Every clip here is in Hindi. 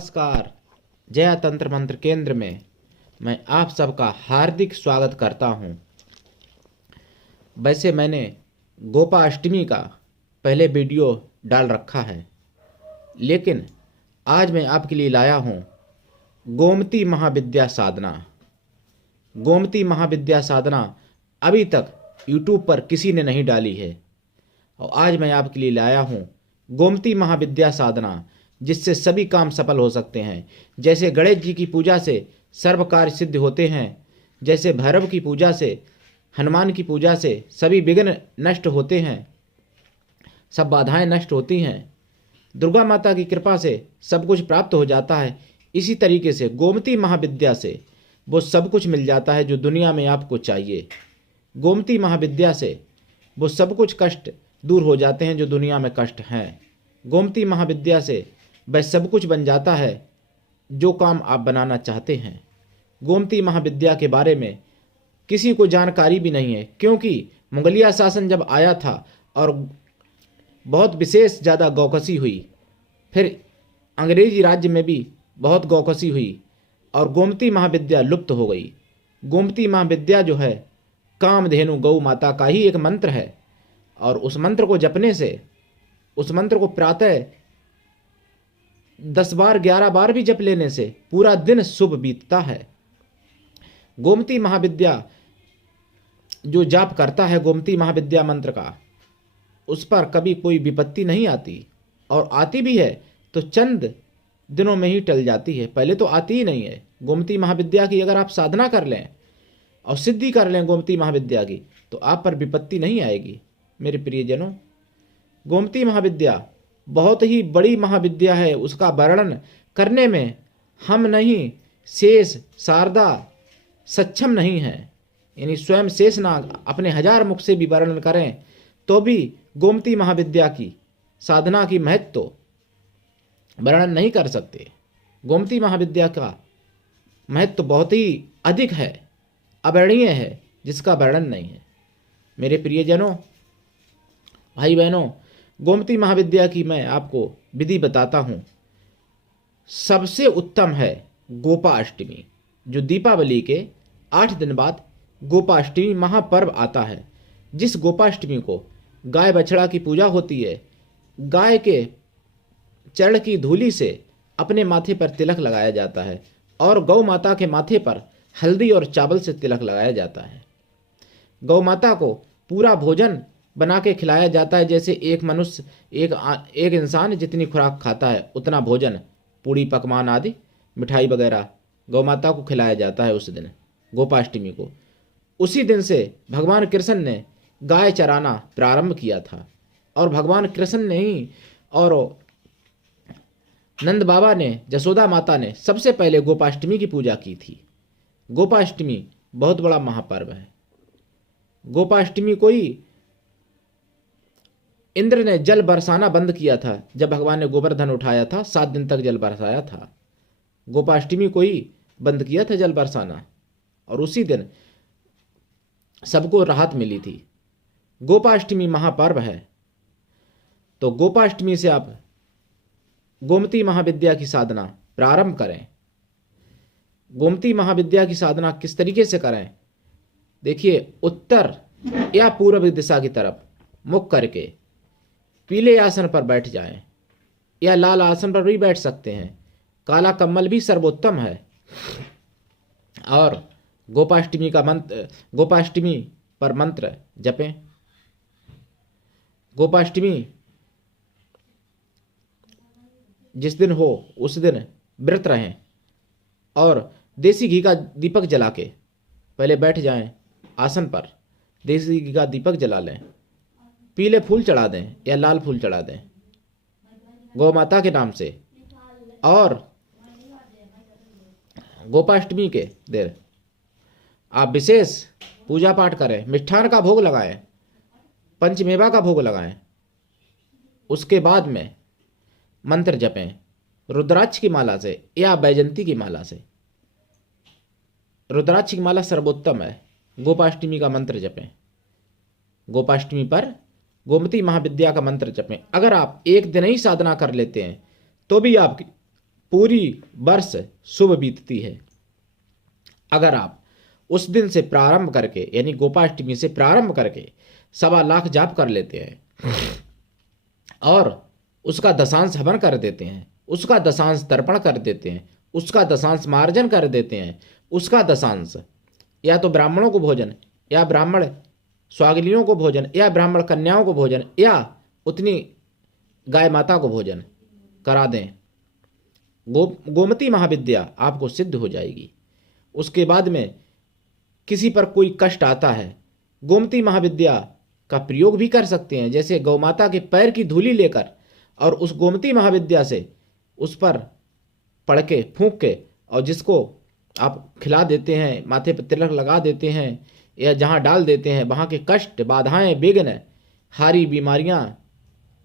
नमस्कार। जया तंत्र मंत्र केंद्र में मैं आप सबका हार्दिक स्वागत करता हूं। वैसे मैंने गोपाष्टमी का पहले वीडियो डाल रखा है, लेकिन आज मैं आपके लिए लाया हूं गोमती महाविद्या साधना। गोमती महाविद्या साधना अभी तक YouTube पर किसी ने नहीं डाली है और आज मैं आपके लिए लाया हूं गोमती महाविद्या साधना, जिससे सभी काम सफल हो सकते हैं। जैसे गणेश जी की पूजा से सर्व कार्य सिद्ध होते हैं, जैसे भैरव की पूजा से, हनुमान की पूजा से सभी विघ्न नष्ट होते हैं, सब बाधाएं नष्ट होती हैं, दुर्गा माता की कृपा से सब कुछ प्राप्त हो जाता है। इसी तरीके से गोमती महाविद्या से वो सब कुछ मिल जाता है जो दुनिया में आपको चाहिए। गोमती महाविद्या से वो सब कुछ कष्ट दूर हो जाते हैं जो दुनिया में कष्ट हैं। गोमती महाविद्या से वह सब कुछ बन जाता है जो काम आप बनाना चाहते हैं। गोमती महाविद्या के बारे में किसी को जानकारी भी नहीं है, क्योंकि मुगलिया शासन जब आया था और बहुत विशेष ज़्यादा गौकसी हुई, फिर अंग्रेजी राज्य में भी बहुत गौकसी हुई और गोमती महाविद्या लुप्त हो गई। गोमती महाविद्या जो है कामधेनु गौ माता का ही एक मंत्र है और उस मंत्र को जपने से, उस मंत्र को प्रातः 10 बार 11 बार भी जप लेने से पूरा दिन शुभ बीतता है। गोमती महाविद्या जो जाप करता है गोमती महाविद्या मंत्र का, उस पर कभी कोई विपत्ति नहीं आती, और आती भी है तो चंद दिनों में ही टल जाती है, पहले तो आती ही नहीं है। गोमती महाविद्या की अगर आप साधना कर लें और सिद्धि कर लें गोमती महाविद्या की, तो आप पर विपत्ति नहीं आएगी। मेरे प्रियजनों, गोमती महाविद्या बहुत ही बड़ी महाविद्या है। उसका वर्णन करने में हम नहीं, शेष शारदा सक्षम नहीं है। यानी स्वयं शेषनाग अपने 1000 मुख से भी वर्णन करें तो भी गोमती महाविद्या की साधना की महत्व वर्णन नहीं कर सकते। गोमती महाविद्या का महत्व बहुत ही अधिक है, अवर्णीय है, जिसका वर्णन नहीं है। मेरे प्रियजनों, भाई बहनों, गोमती महाविद्या की मैं आपको विधि बताता हूँ। सबसे उत्तम है गोपाष्टमी, जो दीपावली के 8 दिन बाद गोपाष्टमी महापर्व आता है। जिस गोपाष्टमी को गाय बछड़ा की पूजा होती है, गाय के चरण की धूलि से अपने माथे पर तिलक लगाया जाता है और गौ माता के माथे पर हल्दी और चावल से तिलक लगाया जाता है। गौ माता को पूरा भोजन बना के खिलाया जाता है। जैसे एक मनुष्य, एक इंसान जितनी खुराक खाता है उतना भोजन, पूड़ी पकवान आदि मिठाई वगैरह गौ माता को खिलाया जाता है उस दिन गोपाष्टमी को। उसी दिन से भगवान कृष्ण ने गाय चराना प्रारंभ किया था और भगवान कृष्ण ने ही और नंद बाबा ने, जसोदा माता ने सबसे पहले गोपाष्टमी की पूजा की थी। गोपाष्टमी बहुत बड़ा महापर्व है। गोपाष्टमी को ही इंद्र ने जल बरसाना बंद किया था। जब भगवान ने गोवर्धन उठाया था 7 दिन तक जल बरसाया था। गोपाष्टमी को ही बंद किया था जल बरसाना, और उसी दिन सबको राहत मिली थी। गोपाष्टमी महापर्व है, तो गोपाष्टमी से आप गोमती महाविद्या की साधना प्रारंभ करें। गोमती महाविद्या की साधना किस तरीके से करें? देखिए, उत्तर या पूर्व दिशा की तरफ मुख करके पीले आसन पर बैठ जाएं, या लाल आसन पर भी बैठ सकते हैं। काला कम्बल भी सर्वोत्तम है। और गोपाष्टमी का मंत्र, गोपाष्टमी पर मंत्र जपें। गोपाष्टमी जिस दिन हो उस दिन व्रत रहें और देसी घी का दीपक जला के पहले बैठ जाएं आसन पर। देसी घी का दीपक जला लें, पीले फूल चढ़ा दें या लाल फूल चढ़ा दें गौ माता के नाम से, और गोपाष्टमी के दिन आप विशेष पूजा पाठ करें। मिष्ठान का भोग लगाएं, पंचमेवा का भोग लगाएं। उसके बाद में मंत्र जपें रुद्राक्ष की माला से या बैजंती की माला से। रुद्राक्ष की माला सर्वोत्तम है। गोपाष्टमी का मंत्र जपें। गोपाष्टमी पर गोमती महाविद्या का मंत्र जपें। अगर आप एक दिन ही साधना कर लेते हैं तो भी आपकी पूरी वर्ष शुभ बीतती है। अगर आप उस दिन से प्रारंभ करके यानी गोपाष्टमी से प्रारंभ करके 1.25 लाख जाप कर लेते हैं और उसका दशांश हवन कर देते हैं, उसका दशांश तर्पण कर देते हैं, उसका दशांश मार्जन कर देते हैं, उसका दशांश या तो ब्राह्मणों को भोजन या ब्राह्मण स्वागलियों को भोजन या ब्राह्मण कन्याओं को भोजन या उतनी गाय माता को भोजन करा दें, गोमती महाविद्या आपको सिद्ध हो जाएगी। उसके बाद में किसी पर कोई कष्ट आता है, गोमती महाविद्या का प्रयोग भी कर सकते हैं। जैसे गौ माता के पैर की धूली लेकर और उस गोमती महाविद्या से उस पर पढ़ के फूंक के और जिसको आप खिला देते हैं, माथे पर तिलक लगा देते हैं या जहाँ डाल देते हैं, वहाँ के कष्ट, बाधाएं, विघ्न, हारी बीमारियाँ,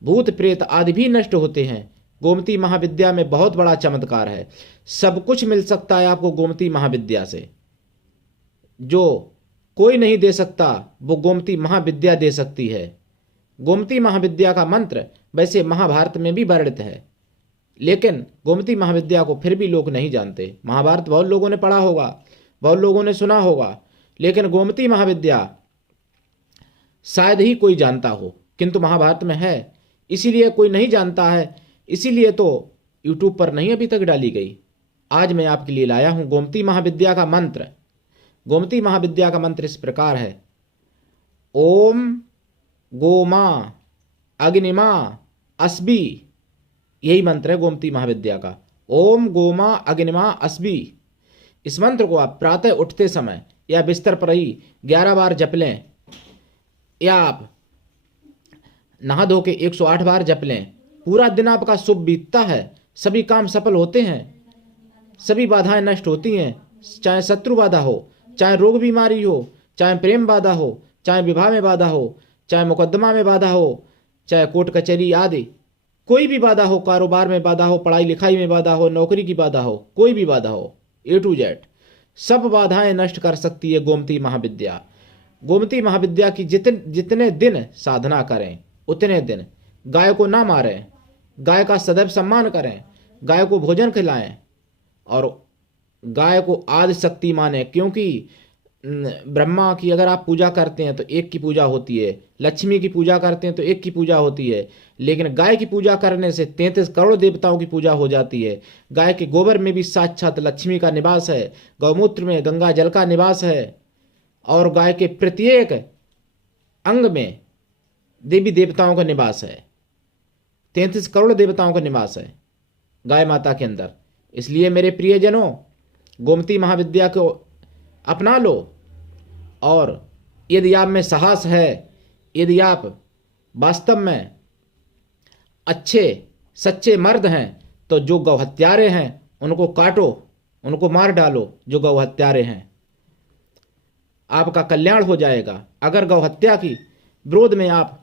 भूत प्रेत आदि भी नष्ट होते हैं। गोमती महाविद्या में बहुत बड़ा चमत्कार है। सब कुछ मिल सकता है आपको गोमती महाविद्या से। जो कोई नहीं दे सकता वो गोमती महाविद्या दे सकती है। गोमती महाविद्या का मंत्र वैसे महाभारत में भी वर्णित है, लेकिन गोमती महाविद्या को फिर भी लोग नहीं जानते। महाभारत बहुत लोगों ने पढ़ा होगा, बहुत लोगों ने सुना होगा, लेकिन गोमती महाविद्या शायद ही कोई जानता हो, किंतु महाभारत में है। इसीलिए कोई नहीं जानता है, इसीलिए तो यूट्यूब पर नहीं अभी तक डाली गई। आज मैं आपके लिए लाया हूं गोमती महाविद्या का मंत्र। गोमती महाविद्या का मंत्र इस प्रकार है: ओम गोमा अग्निमा अस्बी। यही मंत्र है गोमती महाविद्या का, ओम गोमा अग्निमा अस्बी। इस मंत्र को आप प्रातः उठते समय या बिस्तर पर ही 11 बार जप लें, या आप नहा धो के 108 बार जप लें। पूरा दिन आपका शुभ बीतता है, सभी काम सफल होते हैं, सभी बाधाएं नष्ट होती हैं। चाहे शत्रु बाधा हो, चाहे रोग बीमारी हो, चाहे प्रेम बाधा हो, चाहे विवाह में बाधा हो, चाहे मुकदमा में बाधा हो, चाहे कोर्ट कचहरी आदि कोई भी बाधा हो, कारोबार में बाधा हो, पढ़ाई लिखाई में बाधा हो, नौकरी की बाधा हो, कोई भी बाधा हो, A to Z सब बाधाएं नष्ट कर सकती है गोमती महाविद्या। गोमती महाविद्या की जितने दिन साधना करें उतने दिन गाय को ना मारें, गाय का सदैव सम्मान करें, गाय को भोजन खिलाएं और गाय को आदि शक्ति माने। क्योंकि ब्रह्मा की अगर आप पूजा करते हैं तो एक की पूजा होती है, लक्ष्मी की पूजा करते हैं तो एक की पूजा होती है, लेकिन गाय की पूजा करने से 33 करोड़ देवताओं की पूजा हो जाती है। गाय के गोबर में भी साक्षात लक्ष्मी का निवास है, गौमूत्र में गंगा जल का निवास है और गाय के प्रत्येक अंग में देवी देवताओं का निवास है। 33 करोड़ देवताओं का निवास है गाय माता के अंदर। इसलिए मेरे प्रियजनों, गोमती महाविद्या को अपना लो और यदि आप में साहस है, यदि आप वास्तव में अच्छे सच्चे मर्द हैं, तो जो गौ हत्यारे हैं उनको काटो, उनको मार डालो। जो गौ हत्यारे हैं आपका कल्याण हो जाएगा। अगर गौ हत्या की विरोध में आप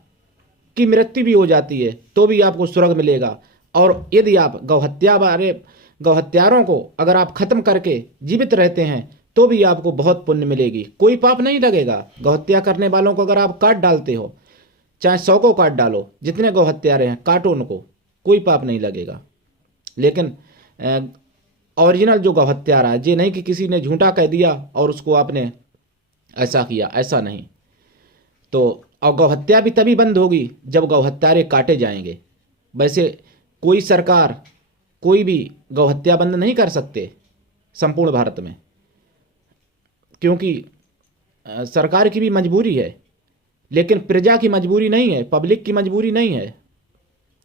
की मृत्यु भी हो जाती है तो भी आपको स्वर्ग मिलेगा। और यदि आप गौ हत्यारों को अगर आप खत्म करके जीवित रहते हैं तो भी आपको बहुत पुण्य मिलेगी, कोई पाप नहीं लगेगा। गौ हत्या करने वालों को अगर आप काट डालते हो, चाहे 100 को काट डालो, जितने गौ हत्यारे हैं काटो उनको, कोई पाप नहीं लगेगा। लेकिन ओरिजिनल जो गौ हत्यारा है, ये नहीं कि किसी ने झूठा कह दिया और उसको आपने ऐसा किया, ऐसा नहीं। तो और गौ हत्या भी तभी बंद होगी जब गौ हत्यारे काटे जाएंगे। वैसे कोई सरकार कोई भी गौ हत्या बंद नहीं कर सकते संपूर्ण भारत में, क्योंकि सरकार की भी मजबूरी है, लेकिन प्रजा की मजबूरी नहीं है, पब्लिक की मजबूरी नहीं है।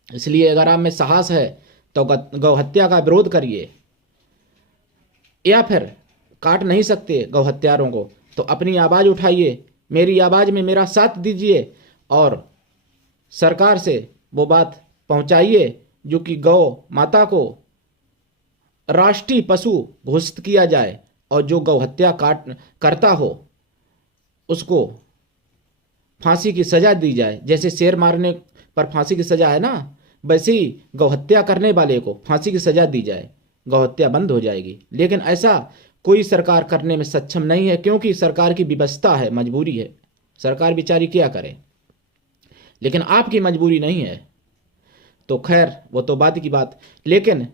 इसलिए अगर आप में साहस है तो गौ हत्या का विरोध करिए, या फिर काट नहीं सकते गौ हत्यारों को तो अपनी आवाज़ उठाइए, मेरी आवाज़ में मेरा साथ दीजिए और सरकार से वो बात पहुंचाइए जो कि गौ माता को राष्ट्रीय पशु घोषित किया जाए और जो गौ हत्या करता हो उसको फांसी की सजा दी जाए। जैसे शेर मारने पर फांसी की सजा है ना, वैसे ही गौ हत्या करने वाले को फांसी की सजा दी जाए, गौ हत्या बंद हो जाएगी। लेकिन ऐसा कोई सरकार करने में सक्षम नहीं है, क्योंकि सरकार की व्यवस्था है, मजबूरी है। सरकार बेचारी क्या करे, लेकिन आपकी मजबूरी नहीं है। तो खैर वो तो बात की बात। लेकिन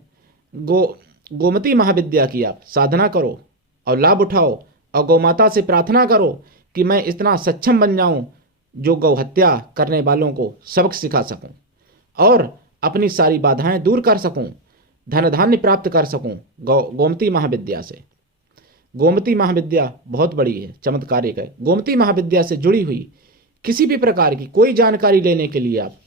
गोमती महाविद्या की आप साधना करो और लाभ उठाओ, और गौ माता से प्रार्थना करो कि मैं इतना सक्षम बन जाऊं जो गौ हत्या करने वालों को सबक सिखा सकूं और अपनी सारी बाधाएं दूर कर सकूं, धन धान्य प्राप्त कर सकूं गोमती महाविद्या से। गोमती महाविद्या बहुत बड़ी है, चमत्कारिक है। गोमती महाविद्या से जुड़ी हुई किसी भी प्रकार की कोई जानकारी लेने के लिए आप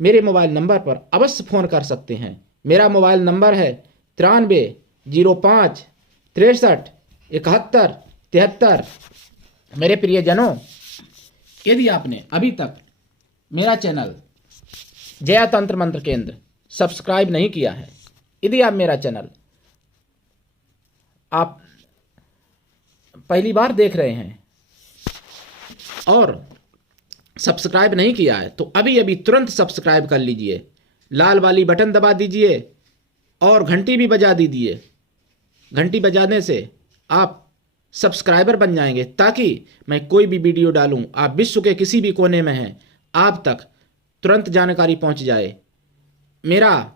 मेरे मोबाइल नंबर पर अवश्य फ़ोन कर सकते हैं। मेरा मोबाइल नंबर है 9305 63 71 73। मेरे प्रियजनों, यदि आपने अभी तक मेरा चैनल जया तंत्र मंत्र केंद्र सब्सक्राइब नहीं किया है, यदि आप मेरा चैनल आप पहली बार देख रहे हैं और सब्सक्राइब नहीं किया है, तो अभी अभी तुरंत सब्सक्राइब कर लीजिए, लाल वाली बटन दबा दीजिए और घंटी भी बजा दीजिए। घंटी बजाने से आप सब्सक्राइबर बन जाएंगे, ताकि मैं कोई भी वीडियो डालूं, आप विश्व के किसी भी कोने में हैं, आप तक तुरंत जानकारी पहुंच जाए। मेरा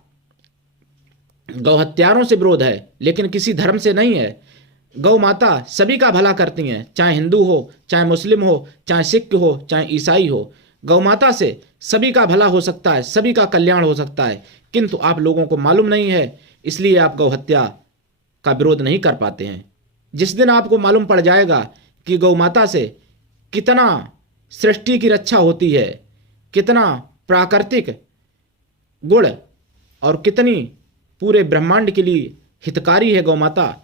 गौ हत्यारों से विरोध है, लेकिन किसी धर्म से नहीं है। गौ माता सभी का भला करती हैं, चाहे हिंदू हो, चाहे मुस्लिम हो, चाहे सिख हो, चाहे ईसाई हो। गौ माता से सभी का भला हो सकता है, सभी का कल्याण हो सकता है, किंतु आप लोगों को मालूम नहीं है, इसलिए आप गौ हत्या का विरोध नहीं कर पाते हैं। जिस दिन आपको मालूम पड़ जाएगा कि गौ माता से कितना सृष्टि की रक्षा होती है, कितना प्राकृतिक गुण और कितनी पूरे ब्रह्मांड के लिए हितकारी है गौ माता,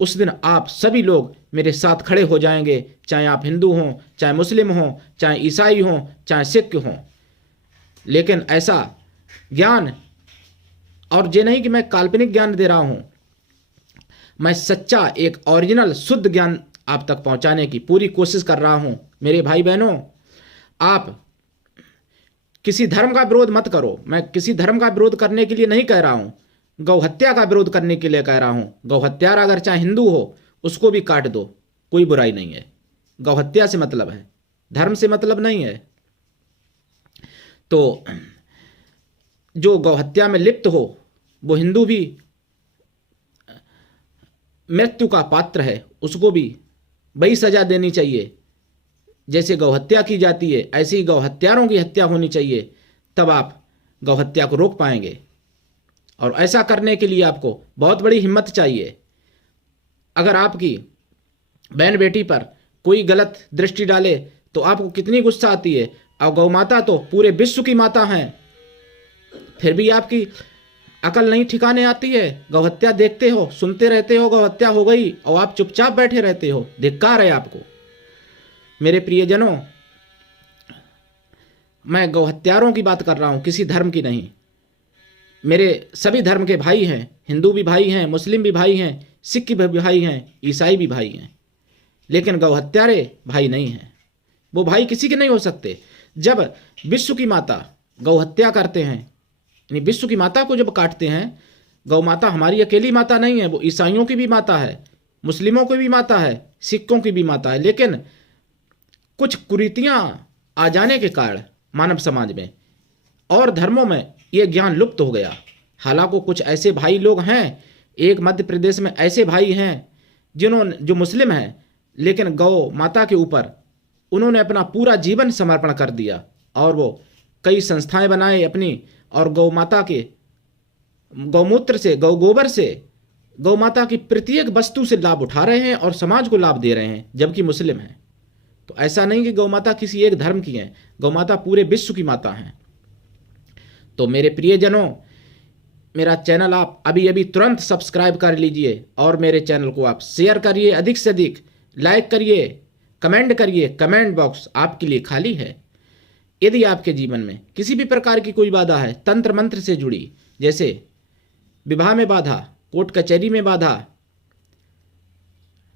उस दिन आप सभी लोग मेरे साथ खड़े हो जाएंगे, चाहे आप हिंदू हों, चाहे मुस्लिम हों, चाहे ईसाई हों, चाहे सिख हों। लेकिन ऐसा ज्ञान, और ये नहीं कि मैं काल्पनिक ज्ञान दे रहा हूं, मैं सच्चा एक ओरिजिनल शुद्ध ज्ञान आप तक पहुंचाने की पूरी कोशिश कर रहा हूं। मेरे भाई बहनों, आप किसी धर्म का विरोध मत करो। मैं किसी धर्म का विरोध करने के लिए नहीं कह रहा हूं, गौ हत्या का विरोध करने के लिए कह रहा हूं। गौ हत्यारा अगर चाहे हिंदू हो, उसको भी काट दो, कोई बुराई नहीं है। गौ हत्या से मतलब है, धर्म से मतलब नहीं है। तो जो गौ हत्या में लिप्त हो, वो हिंदू भी मृत्यु का पात्र है, उसको भी वही सजा देनी चाहिए। जैसे गौ हत्या की जाती है, ऐसे ही गौ हत्यारों की हत्या होनी चाहिए, तब आप गौ हत्या को रोक पाएंगे। और ऐसा करने के लिए आपको बहुत बड़ी हिम्मत चाहिए। अगर आपकी बहन बेटी पर कोई गलत दृष्टि डाले तो आपको कितनी गुस्सा आती है, और गौ माता तो पूरे विश्व की माता हैं, फिर भी आपकी अकल नहीं ठिकाने आती है। गौ हत्या देखते हो, सुनते रहते हो, गौ हत्या हो गई और आप चुपचाप बैठे रहते हो। धिक्कार है आपको। मेरे प्रियजनों, मैं गौ हत्यारों की बात कर रहा हूं, किसी धर्म की नहीं। मेरे सभी धर्म के भाई हैं, हिंदू भी भाई हैं, मुस्लिम भी भाई हैं, सिख भी भाई हैं, ईसाई भी भाई हैं, लेकिन गौ हत्यारे भाई नहीं हैं। वो भाई किसी के नहीं हो सकते। जब विश्व की माता गौ हत्या करते हैं, यानी विश्व की माता को जब काटते हैं, गौ माता हमारी अकेली माता नहीं है, वो ईसाइयों की भी माता है, मुस्लिमों की भी माता है, सिखों की भी माता है। लेकिन कुछ कुरीतियां आ जाने के कारण मानव समाज में और धर्मों में ये ज्ञान लुप्त हो गया। हालांकि कुछ ऐसे भाई लोग हैं, एक मध्य प्रदेश में ऐसे भाई हैं जिन्होंने, जो मुस्लिम हैं, लेकिन गौ माता के ऊपर उन्होंने अपना पूरा जीवन समर्पण कर दिया, और वो कई संस्थाएं बनाए अपनी, और गौ माता के गौमूत्र से, गौ गोबर से, गौ माता की प्रत्येक वस्तु से लाभ उठा रहे हैं और समाज को लाभ दे रहे हैं, जबकि मुस्लिम हैं। तो ऐसा नहीं कि गौ माता किसी एक धर्म की है, गौ माता पूरे विश्व की माता हैं। तो मेरे प्रियजनों, मेरा चैनल आप अभी अभी तुरंत सब्सक्राइब कर लीजिए, और मेरे चैनल को आप शेयर करिए, अधिक से अधिक लाइक करिए, कमेंट करिए। कमेंट बॉक्स आपके लिए खाली है। यदि आपके जीवन में किसी भी प्रकार की कोई बाधा है तंत्र मंत्र से जुड़ी, जैसे विवाह में बाधा, कोर्ट कचहरी में बाधा,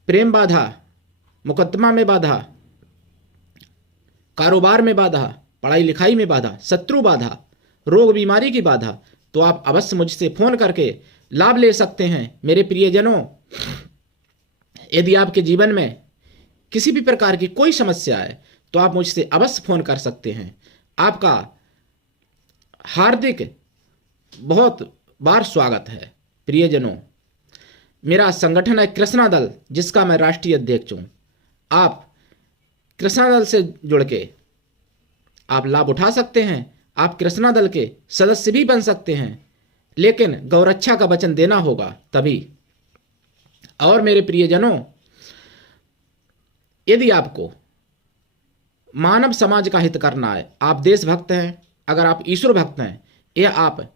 प्रेम बाधा, मुकदमा में बाधा, कारोबार में बाधा, पढ़ाई लिखाई में बाधा, शत्रु बाधा, रोग बीमारी की बाधा, तो आप अवश्य मुझसे फोन करके लाभ ले सकते हैं। मेरे प्रियजनों, यदि आपके जीवन में किसी भी प्रकार की कोई समस्या है तो आप मुझसे अवश्य फोन कर सकते हैं। आपका हार्दिक बहुत बार स्वागत है। प्रियजनों, मेरा संगठन है कृष्णा दल, जिसका मैं राष्ट्रीय अध्यक्ष हूँ। आप कृष्णा दल से जुड़ के आप लाभ उठा सकते हैं। आप कृष्णा दल के सदस्य भी बन सकते हैं, लेकिन गौरक्षा का वचन देना होगा तभी। और मेरे प्रियजनों, यदि आपको मानव समाज का हित करना है, आप देशभक्त हैं, अगर आप ईश्वर भक्त हैं, या आप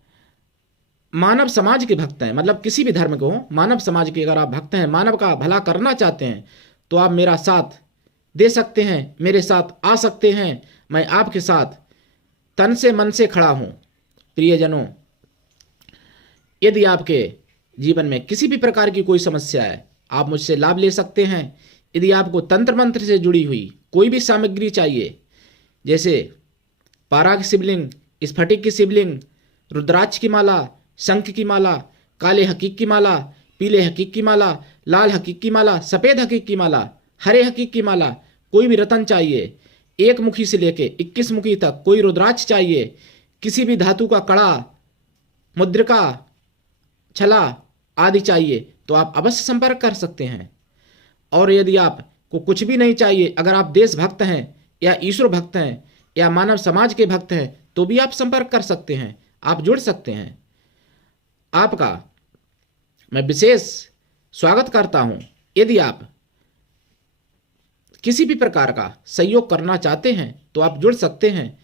मानव समाज के भक्त हैं, मतलब किसी भी धर्म के हो, मानव समाज के अगर आप भक्त हैं, मानव का भला करना चाहते हैं, तो आप मेरा साथ दे सकते हैं, मेरे साथ आ सकते हैं। मैं आपके साथ तन से मन से खड़ा हूं। प्रियजनों, यदि आपके जीवन में किसी भी प्रकार की कोई समस्या है, आप मुझसे लाभ ले सकते हैं। यदि आपको तंत्र मंत्र से जुड़ी हुई कोई भी सामग्री चाहिए, जैसे पारा की शिवलिंग, स्फटिक की शिवलिंग, रुद्राक्ष की माला, शंख की माला, काले हकीक की माला, पीले हकीक की माला, लाल हकीक की माला, सफ़ेद हकीक की माला, हरे हकीक की माला, कोई भी रतन चाहिए, 1 मुखी से लेके 21 मुखी तक कोई रुद्राक्ष चाहिए, किसी भी धातु का कड़ा, मुद्रिका, छला आदि चाहिए, तो आप अवश्य संपर्क कर सकते हैं। और यदि आपको कुछ भी नहीं चाहिए, अगर आप देशभक्त हैं या ईश्वर भक्त हैं या मानव समाज के भक्त हैं, तो भी आप संपर्क कर सकते हैं, आप जुड़ सकते हैं। आपका मैं विशेष स्वागत करता हूं। यदि आप किसी भी प्रकार का सहयोग करना चाहते हैं, तो आप जुड़ सकते हैं।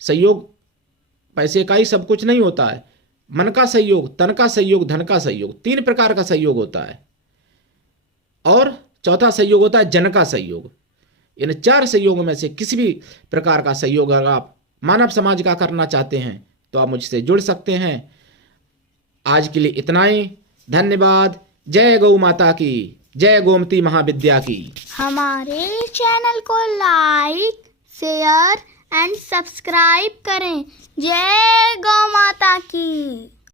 सहयोग पैसे का ही सब कुछ नहीं होता है। मन का सहयोग, तन का सहयोग, धन का सहयोग, 3 प्रकार का सहयोग होता है। और चौथा सहयोग होता है जन का सहयोग। इन 4 सहयोगों में से किसी भी प्रकार का सहयोग अगर आप मानव समाज का करना चाहते हैं, तो आप मुझसे जुड़ सकते हैं। आज के लिए इतना ही। धन्यवाद। जय गौ माता की, जय गोमती महाविद्या की। हमारे चैनल को लाइक, शेयर एंड सब्सक्राइब करें। जय गौ माता की।